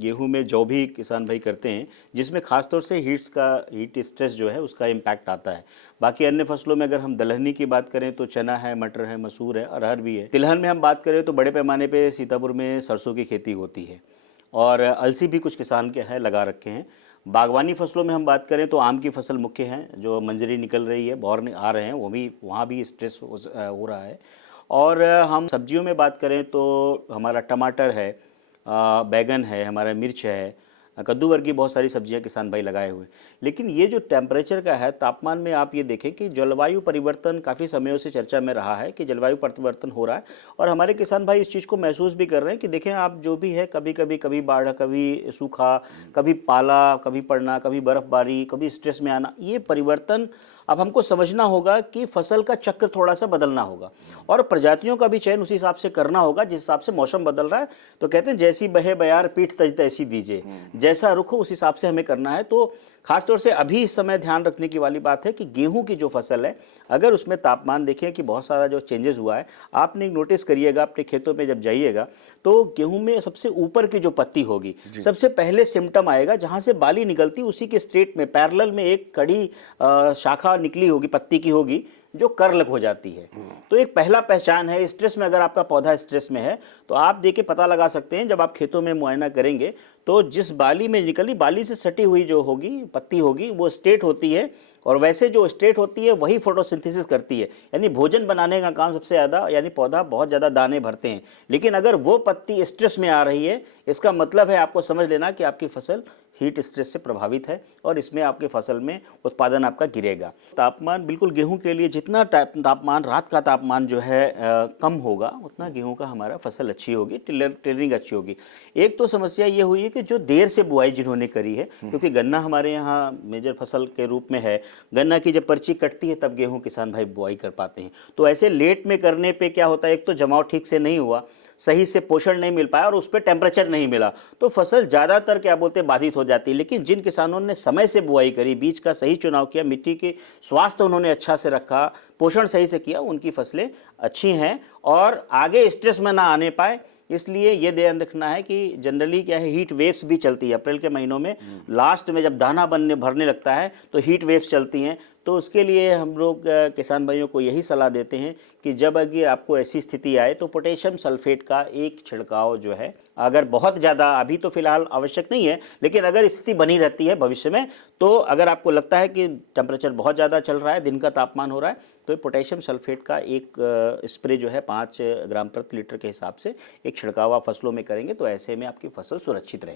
गेहूं में जो भी किसान भाई करते हैं, जिसमें खासतौर से हीट स्ट्रेस जो है उसका इम्पैक्ट आता है। बाकी अन्य फसलों में अगर हम दलहनी की बात करें तो चना है, मटर है, मसूर है, अरहर भी है। तिलहन में हम बात करें तो बड़े पैमाने पे सीतापुर में सरसों की खेती होती है और अलसी भी कुछ किसान के हैं लगा रखे हैं। बागवानी फसलों में हम बात करें तो आम की फसल मुख्य है, जो मंजरी निकल रही है, बौर आ रहे हैं, वो भी वहाँ भी स्ट्रेस हो रहा है। और हम सब्जियों में बात करें तो हमारा टमाटर है, बैगन है, हमारा मिर्च है, कद्दू वर्गीय बहुत सारी सब्जियां किसान भाई लगाए हुए। लेकिन ये जो टेम्परेचर का है, तापमान में आप ये देखें कि जलवायु परिवर्तन काफ़ी समयों से चर्चा में रहा है कि जलवायु परिवर्तन हो रहा है और हमारे किसान भाई इस चीज़ को महसूस भी कर रहे हैं कि देखें आप जो भी है, कभी बाढ़, कभी सूखा, कभी पाला, कभी पड़ना, कभी बर्फबारी, कभी स्ट्रेस में आना, ये परिवर्तन अब हमको समझना होगा कि फसल का चक्र थोड़ा सा बदलना होगा और प्रजातियों का भी चयन उसी हिसाब से करना होगा जिस हिसाब से मौसम बदल रहा है। तो कहते हैं जैसी बहे बयार पीठ तज तैसी दीजिए, जैसा रुख हो उस हिसाब से हमें करना है। तो खासतौर से अभी इस समय ध्यान रखने की वाली बात है कि गेहूं की जो फसल है, अगर उसमें तापमान देखें कि बहुत सारा जो चेंजेस हुआ है, आपने नोटिस करिएगा अपने खेतों में जब जाइएगा तो गेहूं में सबसे ऊपर की जो पत्ती होगी, सबसे पहले सिम्टम आएगा जहां से बाली निकलती, उसी के स्ट्रेट में पैरेलल में एक कड़ी शाखा निकली होगी, पत्ती की होगी, जो कर्ल हो जाती है। तो एक पहला पहचान है। स्ट्रेस में अगर आपका पौधा स्ट्रेस में है तो आप देखिए पता लगा सकते हैं, जब आप खेतों में मुआयना करेंगे तो जिस बाली में निकली, बाली से सटी हुई जो होगी पत्ती होगी वो स्ट्रेट होती है और वैसे जो स्ट्रेट होती है वही फोटोसिंथेसिस करती है, यानी भोजन बनाने का काम सबसे ज़्यादा, यानी पौधा बहुत ज़्यादा दाने भरते हैं। लेकिन अगर वो पत्ती स्ट्रेस में आ रही है, इसका मतलब है आपको समझ लेना कि आपकी फसल हीट स्ट्रेस से प्रभावित है और इसमें आपके फसल में उत्पादन आपका गिरेगा। तापमान बिल्कुल गेहूं के लिए जितना तापमान, रात का तापमान जो है कम होगा, उतना गेहूं का हमारा फसल अच्छी होगी, टिलरिंग अच्छी होगी। एक तो समस्या ये हुई है कि जो देर से बुआई जिन्होंने करी है, क्योंकि गन्ना हमारे यहाँ मेजर फसल के रूप में है, गन्ना की जब पर्ची कटती है तब गेहूँ किसान भाई बुआई कर पाते हैं। तो ऐसे लेट में करने पर क्या होता है, एक तो जमाव ठीक से नहीं हुआ, सही से पोषण नहीं मिल पाया और उस पर टेम्परेचर नहीं मिला, तो फसल ज़्यादातर क्या बोलते हैं बाधित हो जाती है। लेकिन जिन किसानों ने समय से बुआई करी, बीज का सही चुनाव किया, मिट्टी के स्वास्थ्य उन्होंने अच्छा से रखा, पोषण सही से किया, उनकी फसलें अच्छी हैं और आगे स्ट्रेस में ना आने पाए। इसलिए ये ध्यान रखना है कि जनरली क्या है, हीट वेव्स भी चलती है अप्रैल के महीनों में, लास्ट में जब दाना भरने लगता है तो हीट वेव्स चलती हैं। तो उसके लिए हम लोग किसान भाइयों को यही सलाह देते हैं कि जब अगर आपको ऐसी स्थिति आए तो पोटेशियम सल्फेट का एक छिड़काव जो है, अगर बहुत ज़्यादा, अभी तो फिलहाल आवश्यक नहीं है, लेकिन अगर स्थिति बनी रहती है भविष्य में, तो अगर आपको लगता है कि टेम्परेचर बहुत ज़्यादा चल रहा है, दिन का तापमान हो रहा है, तो पोटेशियम सल्फेट का एक स्प्रे जो है 5 ग्राम प्रति लीटर के हिसाब से एक छिड़काव आप फसलों में करेंगे तो ऐसे में आपकी फसल सुरक्षित रहेगी।